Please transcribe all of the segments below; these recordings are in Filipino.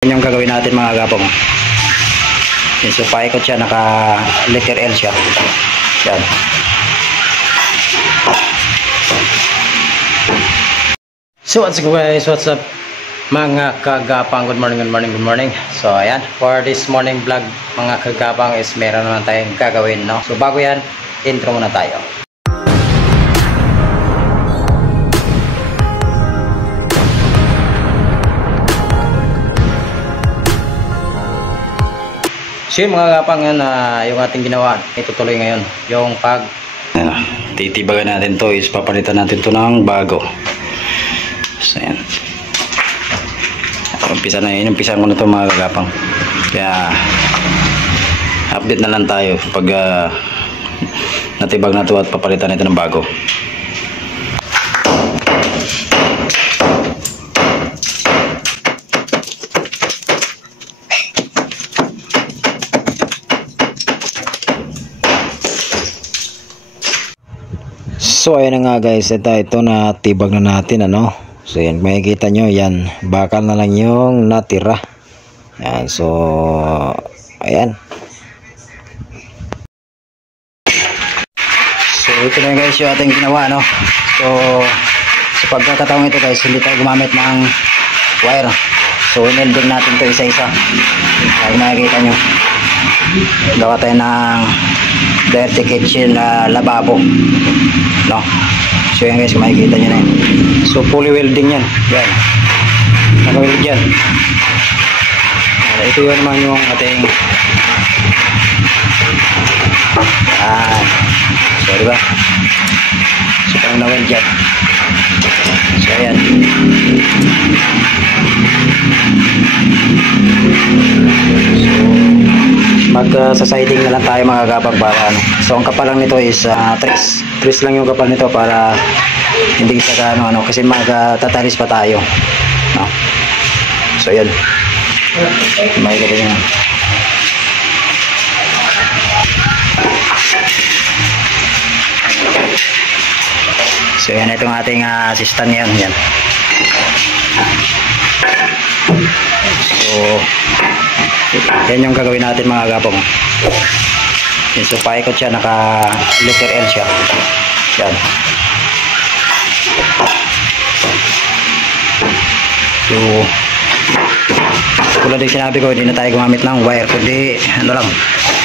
Yan yung gagawin natin mga gapong. Yan, so paikot siya, naka letter L siya. Yan. So what's up guys, what's up mga kagapang, good morning. So ayan, for this morning vlog mga kagapang is meron naman tayong gagawin, no? So bago yan, intro muna tayo. So yun mga kapang, yan yung ating ginawa, itutuloy ngayon yung pag titibagan natin to is papalitan natin to ng bago. So yan, umpisa ko na to mga kagapang, kaya update na lang tayo pag natibag na to at papalitan natin ng bago. So ayan na nga guys, ito na tibag na natin, ano. So yan, makikita nyo yan, bakal na lang yung natira. Yan, so ayan. So ito na guys yung ating ginawa, no. So sa pagkakataong ito guys, hindi tayo gumamit ng wire. So in-ending natin to isa-isa. Kaya makikita nyo, gawa tayo ng dirty kitchen na lababo, no. So yan guys, makikita nyo na yan. So fully welding yan. Yan, naka-weld yan. Ito yun naman yung ating so diba, so parang na-weld yan. So ayan, so mag-siding na lang tayo mga kapag para ano. So ang kapal lang nito is 3 lang yung kapal nito para hindi sa ano, kasi magtatalis pa tayo, no? So yan, makikita nyo. So yan, itong ating assistant yan. So yan yung gagawin natin mga kapong. Yan, so paikot siya, naka letter L siya. Yan. So tulad yung sinabi ko, hindi na tayo gumamit ng wire, kundi ano lang,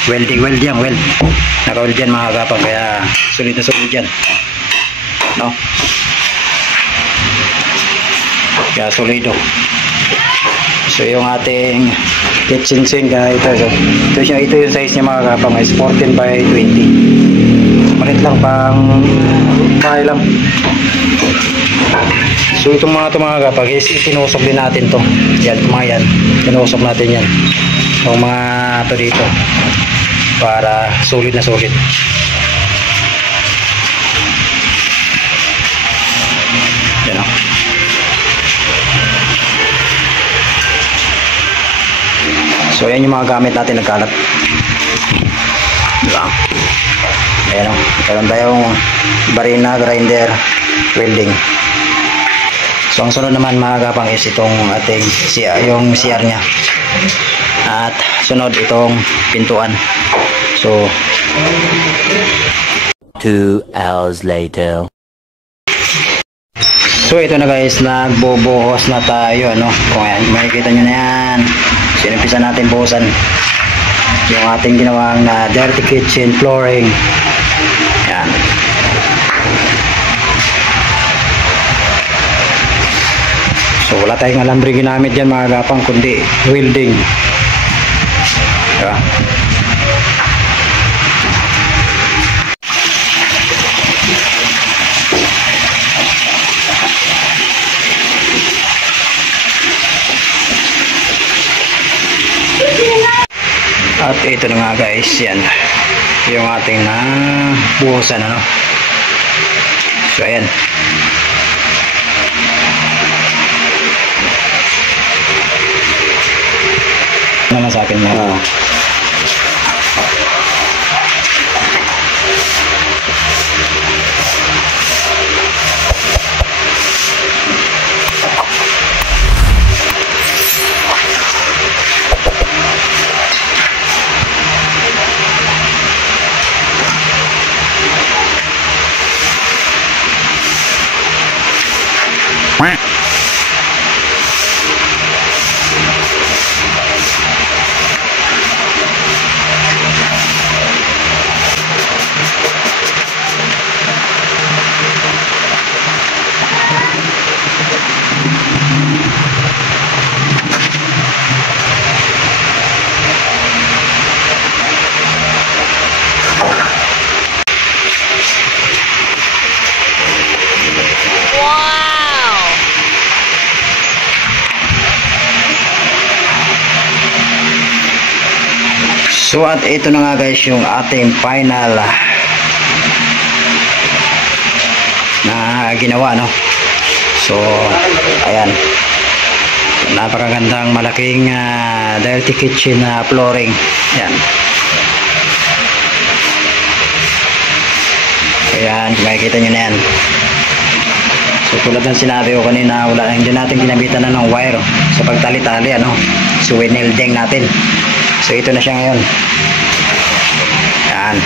weld yan, naka-weld yan mga kapong, kaya sulit na sulit yan, no? Kaya solido. So yung ating kitchen sink, ito yung size niya mga kapang, is 14 by 20. Malit lang, pang bahay lang. So itong mga kapag is itinusok din natin to. Yan, mga yan, tinusok natin yan, yung mga to dito, para solid na solid. Yan o. So yan yung mga gamit natin nagkalat. Diba? Ayan o, meron tayong barina, grinder, welding. So ang sunod naman mga kapang is itong ating yung CR nya, at sunod itong pintuan. So 2 hours later. So ito na guys, nagbubuhos na tayo, ano. Kung yan, makikita nyo na yan. So umpisa natin buhusan yung ating ginawang dirty kitchen flooring. Yan. So wala tayong alambre ginamit dyan mga kapang, kundi welding. Diba? At ito na nga guys, yan yung ating buhusan, ano. So ayan. Naman sa akin mga So at ito na nga guys yung ating final na ginawa, no. So ayan, napakagandang malaking dirty kitchen flooring. Yan. Ayan, makikita nyo na yan. So tulad ng sinabi ko kanina, hindi natin kinabitan na ng wire sa pagtali-tali, ano. So winelding natin. So ito na siya ngayon. Ayan.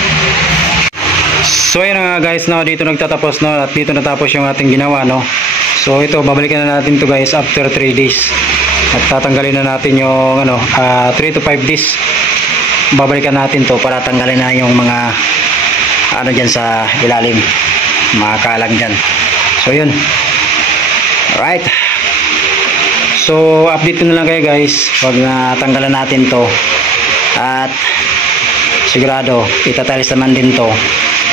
So ayun nga guys, no, dito nagtatapos, no, at dito natapos yung ating ginawa, no. So ito, babalikan na natin to guys after 3 days. At tatanggalin na natin yung 3 to 5 days. Babalikan natin to para tanggalin na yung mga dyan sa ilalim, mga kalang dyan. So yun. Alright. So update ko na lang kayo guys pag natanggalan natin to. At sigurado itatiles naman din to.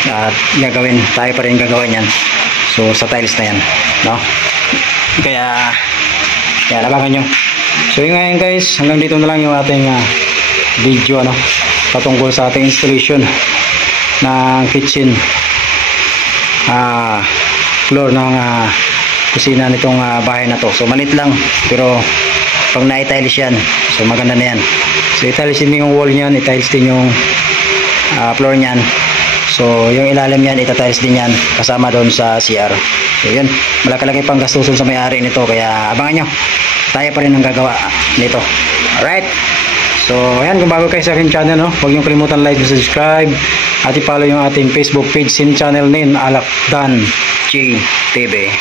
At gagawin, tayo pa rin gagawin yan. So sa tiles na yan, no? Kaya yan, abangan nyo. So yun ngayon guys, hanggang dito na lang yung ating video, ano, patungkol sa ating installation ng kitchen floor ng kusina nitong bahay na to. So malit lang, pero pag na-tiles yan, so maganda na yan. So i-tiles din yung wall nyan, i-tiles din yung floor nyan. So yung ilalim yan, ita-tiles din yan kasama doon sa CR. So yun, malaki-laki pang gastusin sa may-ari nito, kaya abangan nyo, tayo pa rin ang gagawa nito. Alright, so ayan, kung bago kayo sa aking channel, no, huwag nyo kalimutan like and subscribe at i-follow yung ating Facebook page and channel name, Alakdan J TV.